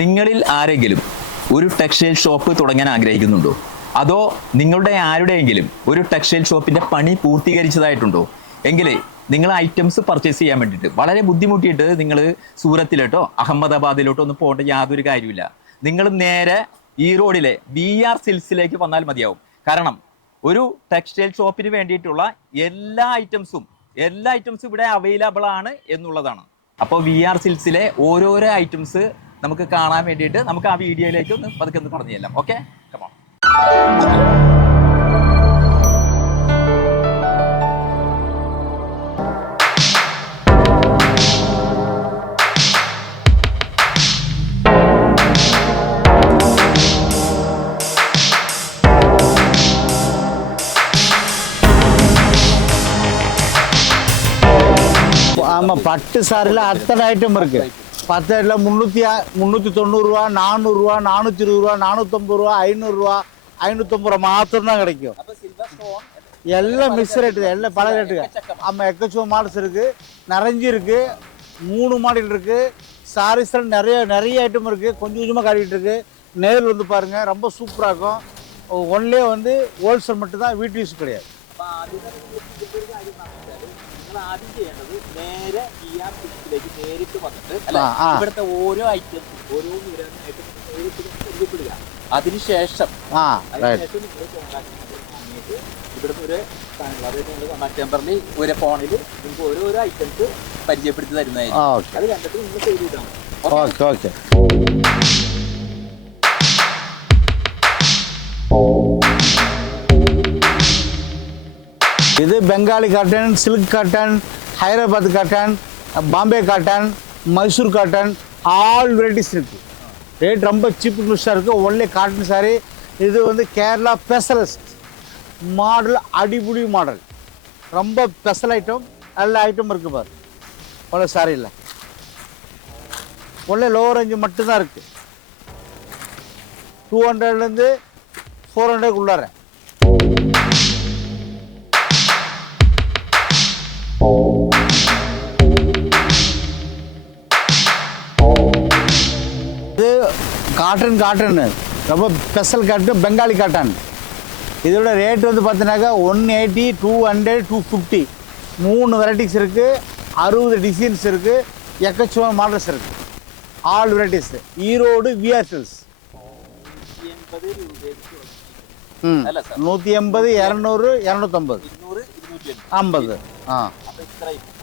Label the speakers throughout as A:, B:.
A: നിങ്ങളിൽ ആരെങ്കിലും ഒരു ടെക്സ്റ്റൈൽ ഷോപ്പ് തുടങ്ങാൻ ആഗ്രഹിക്കുന്നുണ്ടോ അതോ നിങ്ങളുടെ ആരുടെയെങ്കിലും ഒരു ടെക്സ്റ്റൈൽ ഷോപ്പിന്റെ പണി പൂർത്തീകരിച്ചതായിട്ടുണ്ടോ എങ്കിൽ നിങ്ങൾ ഐറ്റംസ് പർച്ചേസ് ചെയ്യാൻ വേണ്ടിയിട്ട് വളരെ ബുദ്ധിമുട്ടിയിട്ട് നിങ്ങൾ സൂറത്തിലോട്ടോ അഹമ്മദാബാദിലോട്ടോ ഒന്നും പോകേണ്ട യാതൊരു കാര്യമില്ല നിങ്ങൾ നേരെ റോഡിലെ ബി ആർ സിൽസിലേക്ക് വന്നാൽ മതിയാവും കാരണം ഒരു ടെക്സ്റ്റൈൽ ഷോപ്പിന് വേണ്ടിയിട്ടുള്ള എല്ലാ ഐറ്റംസും എല്ലാ ഐറ്റംസും ഇവിടെ അവൈലബിൾ ആണ് എന്നുള്ളതാണ് അപ്പോൾ വി ആർ സിൽസിലെ ഓരോരോ ഐറ്റംസ് നമുക്ക് കാണാൻ വേണ്ടിയിട്ട് നമുക്ക് ആ വീഡിയോയിലേക്ക് ഒന്ന് പതുക്കെ ഒന്ന് പറഞ്ഞു തരാം ഓക്കെ കമോൺ
B: ஆமா பட்டு சாரில் பத்து அடியில் முந்நூற்றி முந்நூற்றி தொண்ணூறுரூவா நானூறுரூவா நானூற்றி இருபது ரூபா நானூற்றம்பது ரூபா ஐநூறுரூவா ஐநூற்றம்பது ரூபா மாத்திரம் தான் கிடைக்கும் எல்லாம் மிக்ஸ் ரேட்டு எல்லாம் பல ரேட்டு ஆமாம் எக்கச்சோ மாடல்ஸ் இருக்குது நிறைஞ்சி இருக்குது மூணு மாடல் இருக்குது சாரீஸில் நிறைய நிறைய ஐட்டம் இருக்குது கொஞ்சம் கொஞ்சமாக காட்டிகிட்டு இருக்குது நேரில் வந்து பாருங்கள் ரொம்ப சூப்பராக இருக்கும் ஒன்லே வந்து ஹோல்சேல் மட்டும்தான் வீட்டு யூஸ் கிடையாது
A: ഷോപ്പിലേക്ക് നേരിട്ട് വന്നിട്ട്
B: അല്ല
A: ഇവിടുത്തെ ഓരോ ഐറ്റംസും ഓരോ വിവരങ്ങളായിട്ട് അതിനുശേഷം അതിനുശേഷം ഇവിടുന്ന് ഒരു കോൺടാക്ട് നമ്പറിൽ ഒരു ഫോണിൽ നിങ്ങൾക്ക് ഓരോരോ ഐറ്റംസ് പരിചയപ്പെടുത്തി തരുന്നതായിരിക്കും അത് കണ്ടിട്ട് നിങ്ങൾ
B: ഓക്കെ ഇത് Bengali cotton silk cotton Hyderabad cotton Bombay cotton Mysore cotton all varieties இருக்குது ரேட் ரொம்ப சீப்பு க்ளூஸாக இருக்குது ஒன்லே காட்டன் சாரி இது வந்து கேரளா ஸ்பெஷலிஸ்ட் மாடல் அடிபுடி மாடல் ரொம்ப ஸ்பெஷல் ஐட்டம் நல்ல ஐட்டம் இருக்குது பாரு ஒன்றும் இல்லை ஒன்லே லோ ரேஞ்சு மட்டும்தான் இருக்குது டூ ஹண்ட்ரட்லேருந்து ஃபோர் ஹண்ட்ரட் உள்ளாரேன் காட்டன் காட்டன் ரொம்ப ஸ்பெஷல் காட்டன் பெங்காலி காட்டன் இதோட ரேட் வந்து பார்த்தீங்கன்னாக்கா one eighty two hundred two fifty மூணு வெரைட்டிஸ் இருக்குது அறுபது டிசைன்ஸ் இருக்குது எக்கச்சமான மாடல்ஸ் இருக்குது ஆல் வெரைட்டிஸ் ஈரோடு விஆர்எல்ஸ் ம் நூற்றி எண்பது இரநூறு இரநூத்தம்பது ஐம்பது ஆ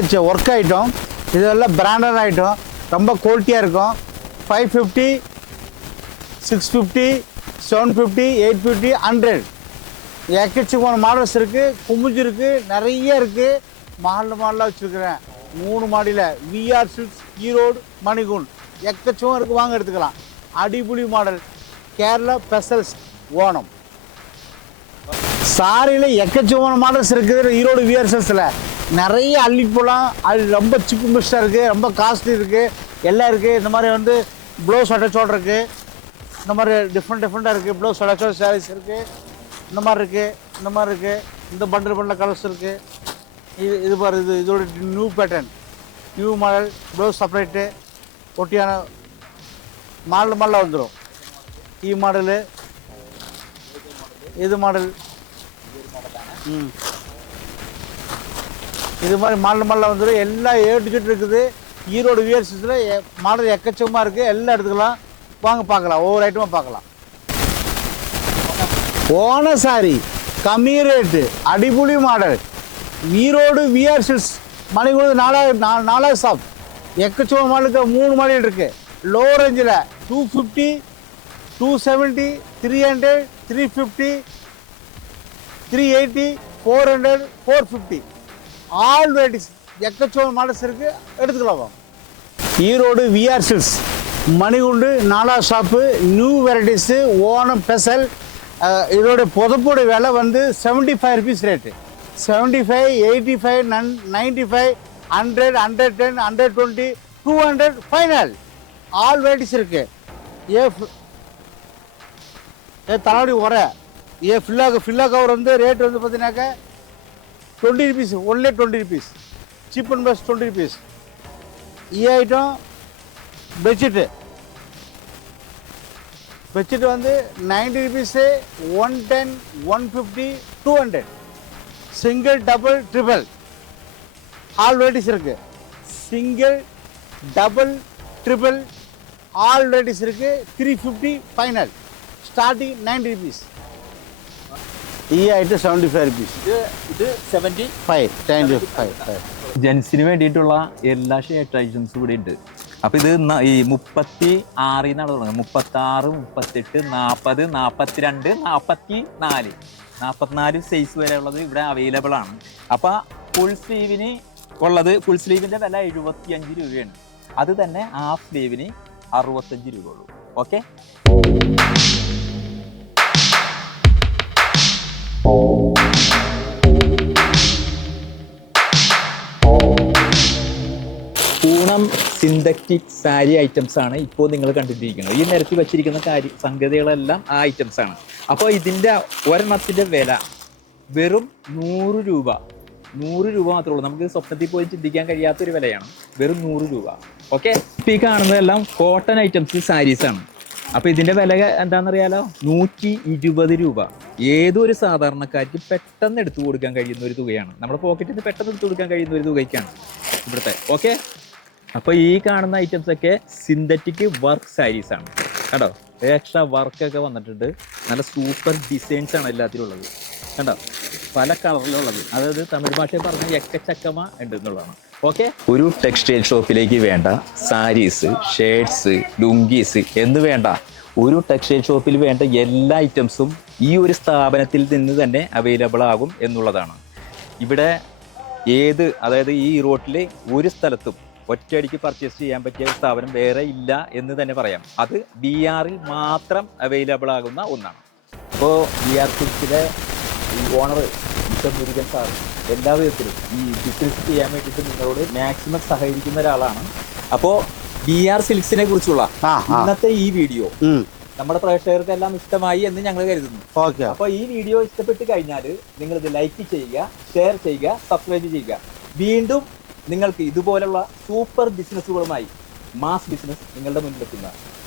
B: ஆச்சு ஒர்க் ஐட்டம் இதெல்லாம் பிராண்டட் ஐட்டம் ரொம்ப குவாலிட்டியாக இருக்கும் five fifty six fifty seven fifty eight fifty hundred போன மாடல்ஸ் இருக்குது குமிஞ்சு இருக்குது நிறைய இருக்குது மாடல் மாடலாக வச்சுருக்கிறேன் மூணு மாடியில் விஆர் சிக்ஸ் ஈரோடு மணிகூன் எக்கச்சவும் இருக்குது வாங்க எடுத்துக்கலாம் அடிபுலி மாடல் கேரளா ஸ்பெஷல்ஸ் ஓணம் சாரியில் எக்கச்சக்கமான மாடல்ஸ் இருக்குது ஈரோடு விஆர்எஸ்எஸில் நிறைய அள்ளி போகலாம் அது ரொம்ப சிப்பு மிஸ்டாக இருக்குது ரொம்ப காஸ்ட்லி இருக்குது எல்லாம் இருக்குது இந்த மாதிரி வந்து ப்ளவுஸ் அட்டாச்சோடு இருக்குது இந்த மாதிரி டிஃப்ரெண்ட் டிஃப்ரெண்ட்டாக இருக்குது ப்ளவுஸ் அடைச்சோட சாரீஸ் இருக்குது இந்த மாதிரி இருக்குது இந்த மாதிரி இருக்குது இந்த பண்டில் பண்டில் கலர்ஸ் இருக்குது இது இது பாரு இது இதோட new pattern new model blouse separate ஒட்டியான model மாடலாக வந்துடும் இ e மாடலு இது மாடல் ம் இது மாதிரி மாடல் மாடலாக வந்துடும் எல்லாம் ஏட்டு இருக்குது ஈரோடு வியர்ஸில் மாடல் எக்கச்சக்கமாக இருக்குது எல்லா எடுத்துக்கலாம் வாங்க பார்க்கலாம் ஒவ்வொரு ஐட்டமாக பார்க்கலாம் ஓன சாரி கம்மி ரேட்டு அடிபுலி மாடல் ஈரோடு விஆர் சில்ஸ் கொடுத்து நாலாவது நாலு நாலாயிரம் ஷாப் எக்கச்சோ மாடலுக்கு மூணு மாடல் இருக்குது லோ ரேஞ்சில் two fifty two seventy three hundred three fifty three eighty four hundred four fifty all varieties எக்கச்சோளம் models எடுத்துக்கலாம் ஈரோடு விஆர் சில்ஸ் மணிகுண்டு நாலா shop new varieties Onam special இதோட புதப்போட விலை வந்து seventy five rupees rate seventy five eighty five நன் ninety five hundred hundred ten hundred twenty two hundred final all varieties இருக்குது ஏ ஏ தலைவடி உரை ஏ ஃபில்லாக ஃபில்லாக கவர் வந்து ரேட் வந்து பார்த்தீங்கன்னாக்கா twenty rupees only twenty rupees cheap and best twenty rupees E item bedsheet bedsheet வந்து ninety rupees one ten one fifty two hundred single double triple all varieties இருக்குது single double triple all varieties இருக்குது three fifty final starting ninety rupees ഈ ആയിട്ട് seventy five rupees
A: ജെൻസിന് വേണ്ടിയിട്ടുള്ള എല്ലാ shirt ഐറ്റംസും ഇവിടെ ഉണ്ട് അപ്പൊ ഇത് ഈ മുപ്പത്തി ആറിൽ നിന്നാണ് തുടങ്ങുന്നത് മുപ്പത്തി ആറ് മുപ്പത്തെട്ട് നാൽപ്പത് നാൽപ്പത്തിരണ്ട് നാൽപ്പത്തി നാല് നാൽപ്പത്തിനാല് സൈസ് വരെ ഉള്ളത് ഇവിടെ അവൈലബിൾ ആണ് അപ്പോൾ ഫുൾ സ്ലീവിന് ഉള്ളത് ഫുൾ സ്ലീവിന്റെ വില എഴുപത്തിയഞ്ച് രൂപയാണ് അത് തന്നെ ഹാഫ് സ്ലീവിന് അറുപത്തഞ്ച് രൂപ ഉള്ളൂ okay Onam synthetic sari items ആണ് ഇപ്പോൾ നിങ്ങൾ കണ്ടിട്ടിരിക്കുന്നത് ഈ നിരത്തി വച്ചിരിക്കുന്ന കാര്യ സംഗതികളെല്ലാം ആ ഐറ്റംസ് ആണ് അപ്പോൾ ഇതിൻ്റെ ഒരെണ്ണത്തിൻ്റെ വില വെറും നൂറ് രൂപ നൂറ് രൂപ മാത്രമേ ഉള്ളൂ നമുക്ക് സ്വപ്നത്തിൽ പോയി ചിന്തിക്കാൻ കഴിയാത്ത ഒരു വിലയാണ് വെറും നൂറ് രൂപ ഓക്കെ ഇപ്പോൾ ഈ കാണുന്നതെല്ലാം കോട്ടൺ ഐറ്റംസ് സാരീസ് ആണ് അപ്പോൾ ഇതിൻ്റെ വില എന്താണെന്നറിയാലോ നൂറ്റി ഇരുപത് രൂപ ഏതൊരു സാധാരണക്കാർക്ക് പെട്ടെന്ന് എടുത്തു കൊടുക്കാൻ കഴിയുന്ന ഒരു തുകയാണ് നമ്മുടെ പോക്കറ്റിൽ നിന്ന് പെട്ടെന്ന് എടുത്തു കൊടുക്കാൻ കഴിയുന്ന ഒരു തുകയ്ക്കാണ് ഇവിടുത്തെ ഓക്കെ അപ്പോൾ ഈ കാണുന്ന ഐറ്റംസ് ഒക്കെ സിന്തറ്റിക് വർക്ക് സാരീസ് ആണ് കണ്ടോ എക്സ്ട്രാ വർക്കൊക്കെ വന്നിട്ടുണ്ട് നല്ല സൂപ്പർ ഡിസൈൻസ് ആണ് എല്ലാത്തിലും ഉള്ളത് കണ്ടോ പല കളറിലുള്ളത് അതായത് തമിഴ് ഭാഷയിൽ പറഞ്ഞ എക്കച്ചക്കമ ഉണ്ട് എന്നുള്ളതാണ് ഓക്കെ ഒരു ടെക്സ്റ്റൈൽ ഷോപ്പിലേക്ക് വേണ്ട സാരീസ് ഷേർട്സ് ലുങ്കീസ് എന്ന് വേണ്ട ഒരു ടെക്സ്റ്റൈൽ ഷോപ്പിൽ വേണ്ട എല്ലാ ഐറ്റംസും ഈ ഒരു സ്ഥാപനത്തിൽ നിന്ന് തന്നെ അവൈലബിൾ ആകും എന്നുള്ളതാണ് ഇവിടെ ഏത് അതായത് ഈ റോട്ടിൽ ഒരു സ്ഥലത്തും ഒറ്റയടിക്ക് പർച്ചേസ് ചെയ്യാൻ പറ്റിയ സ്ഥാപനം വേറെ ഇല്ല എന്ന് തന്നെ പറയാം അത് ബി ആറിൽ മാത്രം അവൈലബിൾ ആകുന്ന ഒന്നാണ് അപ്പോൾ ബി ആർ സിക്സിലെ ഓണർ മിസ്റ്റർ മുരുകൻ സാർ എല്ലാ വിധത്തിലും ഈ ബിസിനസ് ചെയ്യാൻ വേണ്ടിയിട്ട് നിങ്ങളോട് മാക്സിമം സഹകരിക്കുന്ന ഒരാളാണ് അപ്പോൾ ബി ആർ സിൽക്സിനെ കുറിച്ചുള്ള ഇന്നത്തെ ഈ വീഡിയോ നമ്മുടെ എല്ലാം ഇഷ്ടമായി എന്ന് ഞങ്ങൾ കരുതുന്നു
B: ഓക്കെ
A: അപ്പൊ ഈ വീഡിയോ ഇഷ്ടപ്പെട്ട് കഴിഞ്ഞാൽ നിങ്ങൾ ഇത് ലൈക്ക് ചെയ്യുക ഷെയർ ചെയ്യുക സബ്സ്ക്രൈബ് ചെയ്യുക വീണ്ടും നിങ്ങൾക്ക് ഇതുപോലുള്ള സൂപ്പർ ബിസിനസ്സുകളുമായി മാസ് ബിസിനസ് നിങ്ങളുടെ മുന്നിലെത്തുന്നതാണ്